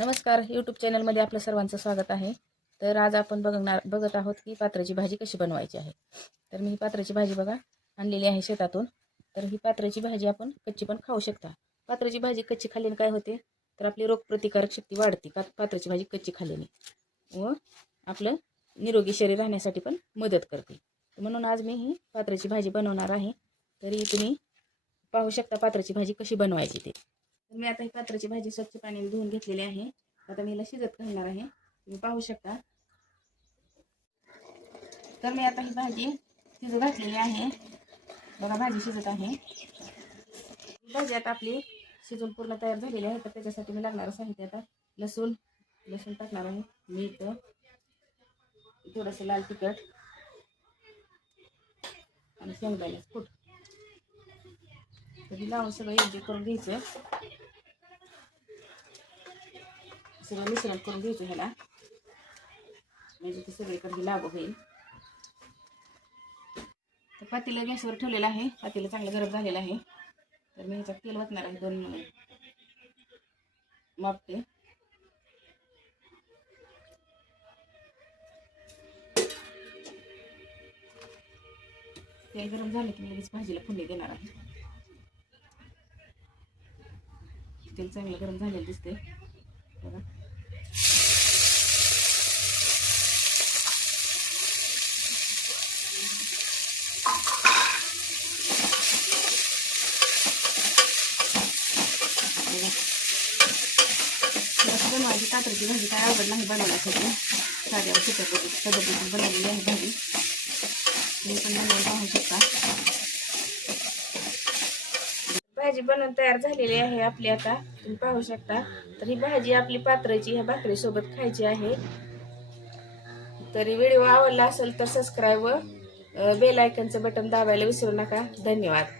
नमस्कार. यूट्यूब चॅनलमध्ये आपलं सर्वांचं स्वागत आहे. तर आज आपण बघणार बघत आहोत की पात्राची भाजी कशी बनवायची आहे. तर मी ही पात्राची भाजी बघा आणलेली आहे शेतातून. तर ही पात्राची भाजी आपण कच्ची पण खाऊ शकता. पात्राची भाजी कच्ची खाल्ल्याने काय होते? तर आपली रोगप्रतिकारक शक्ती वाढते. का पात्राची भाजी कच्ची खाल्ल्याने. व आपलं निरोगी शरीर राहण्यासाठी पण मदत करते. म्हणून आज मी ही पात्राची भाजी बनवणार आहे. तरी तुम्ही पाहू शकता पात्राची भाजी कशी बनवायची ते. मी आता ही पात्राची भाजी स्वच्छ पाण्याने धुवून घेतलेली आहे. आता मी हिला शिजत घालणार आहे. तुम्ही पाहू शकता. तर मी आता ही भाजी शिजत घातलेली आहे. बघा भाजी शिजत आहे. भाजी आता आपली शिजून पूर्ण तयार झालेली आहे तर त्याच्यासाठी मी लागणारं साहित्य आता लसूण लसूण टाकणार आहे. मीठ थोडंसं लाल तिखट आणि शेंगदाण्याचं कूट. तर लावून सगळं योग्य करून घ्यायचं. सगळं मिश्रण करून घ्यायचं ह्याला. म्हणजे ते सगळीकडे लागू होईल. तर पातेलं गॅसवर ठेवलेलं आहे. पातेलं चांगलं गरम झालेलं आहे. तर मी ह्याच्यात तेल ओतणार आहे दोन मापटे तेल गरम झालं की मी लगेच भाजीला फोडणी देणार आहे. तेल चांगलं गरम झालेलं दिसते बघा बघा. तुला सगळं माझी कातरची भाजी काय आवड नाही बनवण्यासाठी साध्या सुट्या पद्धतीने बनवलेली आहे भाजी. तुम्ही पण बनवून पाहू शकता. भाजी बनवून तयार झालेली आहे आपली आता. तुम्ही पाहू शकता. तर ही भाजी आपली पात्राची ह्या भाकरीसोबत खायची आहे. तरी व्हिडिओ आवडला असेल तर सबस्क्राईब व बेल बटन दाबायला विसरू नका. धन्यवाद.